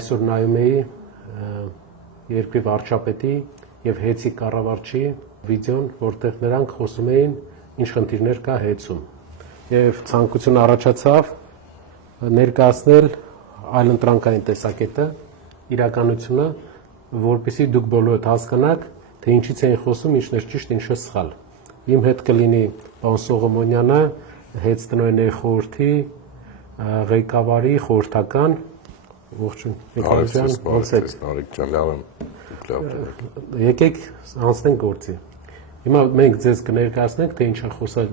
այսօր նայում էի երկրի վարչապետի եւ ՀԵՑ-ի կառավարչի վիդեոն, որտեղ նրանք խոսում էին ինչ խնդիրներ կա ՀԵՑ-ում։ Եվ ցանկություն առաջացավ ներկայացնել այլընտրանքային տեսակետը, իրականությունը, որպեսզի դուք բոլորդ հասկանաք, թե ինչից էին խոսում, ինչն է ճիշտ, ինչը սխալ։ Իմ հետ կլինի պարոն Սողոմոնյանը, ՀԵՑ տնօրենների խորհրդի ղեկավարի խորհրդական, ողջույն, Նիկոլյան, ոնց եք։ Նարեկ ջան, լավ եմ։ Եկեք անցնենք գործի։ Հիմա մենք ձեզ կներկայացնենք, թե ինչ է խոսել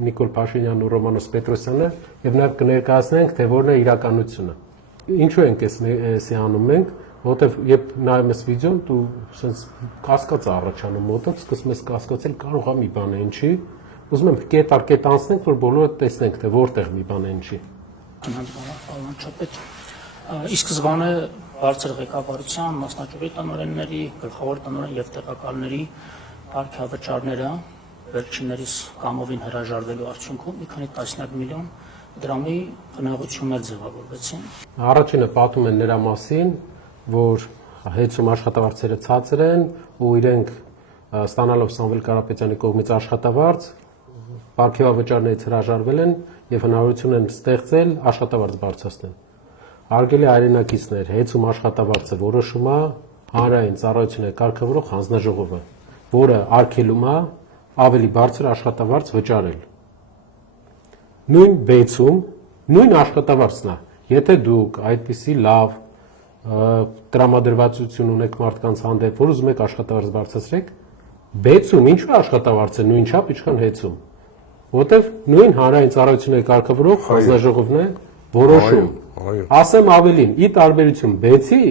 Նիկոլ Փաշինյանն ու Ռոմանոս Պետրոսյանը, եւ նաեւ կներկայացնենք, թե որն է իրականությունը։ Ինչու ենք էսի անում մենք, որովհետեւ երբ նայում ես վիդեոն, դու sense կասկած է առաջանում մոտդ, սկսում ես կասկածել, կարող է մի բան է ինչի։ Ուզում եմ կետ անցնենք, որ բոլորը տեսնենք, թե որտեղ մի բան է ինչի։ Ի սկզբանե բարձր ղեկավարության, մասնաճյուղի տնօրենների, գլխավոր տնօրեն եւ տեղակալների արկայավճարները վերջիններիս կամովին հրաժարվելու արդյունքում մի քանի տասնյակ միլիոն դրամի խնայողություններ ձևավորվեցին։ Առաջինը պատում են նրա մասին, որ ՀԵՑ-ում աշխատավարձերը ցածր են ու իրենք ստանալով Սամվել Կարապետյանի կողմից աշխատավարձ, պարգևավճարներից հրաժարվել են եւ հնարավորություն են ստեղծել աշխատավարձ բարձրացնել։ Հարգելի հայրենակիցներ, ՀԵՑ-ում աշխատավարձը որոշում է հանրային ծառայությունների կարգավորող հանձնաժողովը, որը արգելում է ավելի բարձր աշխատավարձ վճարել։ Նույն բեցում, նույն աշխատավարձն է, եթե դուք այդպիսի լավ տրամադրվածություն ունեք մարդկանց հանդեպ, որ ուզում եք աշխատավարձ բարձրացրեք, բեցում ինչու աշխատավարձը նույն չափ, ինչքան ՀԵՑ-ում, որտեվ նույն հանրային ծառայությունների կարգավորող հանձնաժողովն է որոշում։ Ասեմ ավելին, ի տարբերություն բեցի,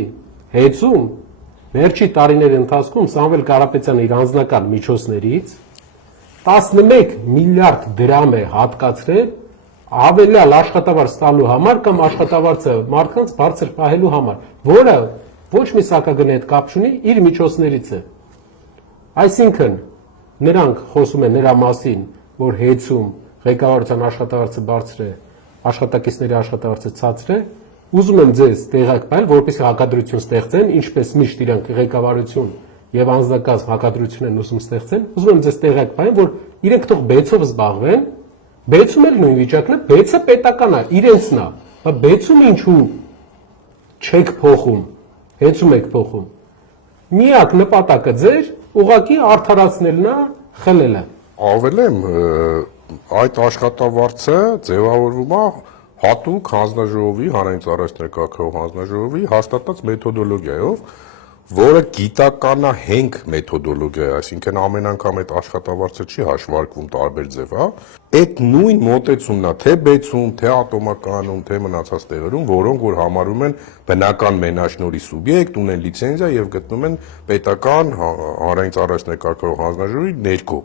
ՀԵՑ-ում վերջի տարիների ընթացքում Սամվել Կարապետյանը իր անձնական միջոցներից 11 միլիարդ դրամ է հատկացրել ավելյալ աշխատավարձ տալու համար կամ աշխատավարձը մարդկանց բարձր պահելու համար, որը ոչ մի սակագնի հետ կապ չունի, իր միջոցներից է։ Այսինքն նրանք խոսում են նրա մասին, որ ՀԵՑ-ում ղեկավարության աշխատավարձը բարձր է, աշխատակիցների աշխատավարձը ցածր է, ուզում եմ ձեզ տեղակ պահել, որպեսզի հակադրություն ստեղծեն, ինչպես միշտ իրանք ղեկավարություն եւ անձնակազմ հակադրություն են ուզում ստեղծեն, ուզում եմ ձեզ տեղակ պահել, որ իրենք թող բեցով զբաղվեն, բեցում էլ նույն վիճակն է, բեցը պետական է, իրենցն է, բայց բեցում ինչու չեք փոխում, ՀԵՑ-ում եք փոխում։ Միակ նպատակը ձեր ուղղակի արդարացնելն է, խլելը։ Ավելեմ, այդ աշխատավարձը ձևավորվում է հատուկ հանձնաժողովի, հանրային ծառայությունների կարգավորող հանձնաժողովի հաստատած մեթոդոլոգիայով, որը գիտականահենք մեթոդոլոգիա է, այսինքն ամեն անգամ այդ աշխատավարձը չի հաշվարկվում տարբեր ձև, այդ նույն մոտեցումն է թե բեցում, թե ատոմականում, թե մնացած տեղերում, որոնք որ համարում են բնական մենաշնորհի սուբյեկտ, ունեն լիցենզիա եւ գտնում են պետական հանրային ծառայությունների կարգավորող հանձնաժողովի ներքո։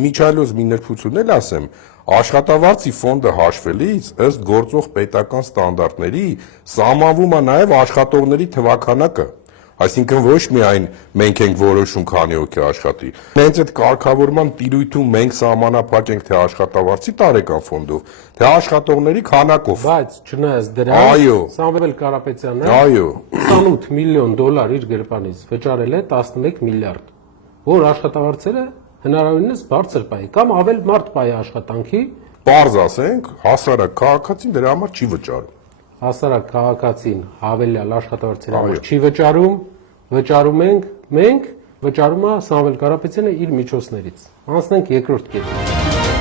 Իմիջիայլոց մի նրբությունն էլ ասեմ, աշխատավարձի ֆոնդը հաշվելիս ըստ գործող պետական ստանդարտների սահմանվում է նաեւ աշխատողների թվաքանակը։ Այսինքն ոչ միայն մենք ենք որոշում քանի հոգի աշխատի։ Հենց այդ կարգավորման տիրույթում մենք սահմանափակ ենք թե աշխատավարձի տարեկան ֆոնդով, թե աշխատողների քանակով։ Բայց չնայած դրան, Սամվել Կարապետյանը 28 միլիոն դոլար իր գրպանից վճարել է 11 միլիարդ, որ աշխատավարձերը հնարավորինս բարձր պահի կամ ավել մարդ պահի աշխատանքի, պարզ ասենք, հասարակ քաղաքացին դրա համար չի վճարում։ Հասարակ քաղաքացին հավելյալ աշխատավարձերի համար չի վճարում, վճարում ենք մենք, վճարում է Սամվել Կարապետյանը իր միջոցներից։ Անցնենք երկրորդ կետին։